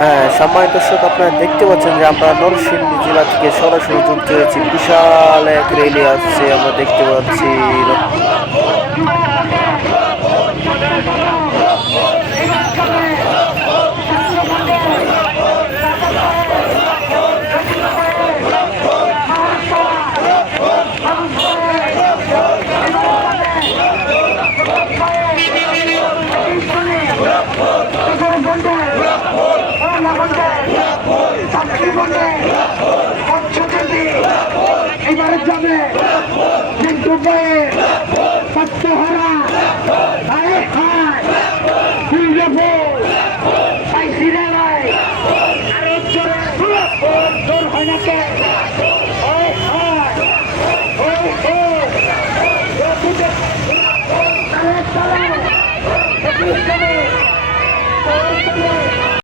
হ্যাঁ সম্মানিত দর্শক, আপনারা দেখতে পাচ্ছেন যে আমরা নরসিংদী জেলা থেকে সরাসরি যুক্ত হয়েছি। বিশাল এক রেলি আসছে, আমরা দেখতে পাচ্ছি। জীবনে অর্থনীতি এবারে যাবে। কিন্তু বয়ে সত্যহারা আরে খায় তুই যাব পাইছি রে আরও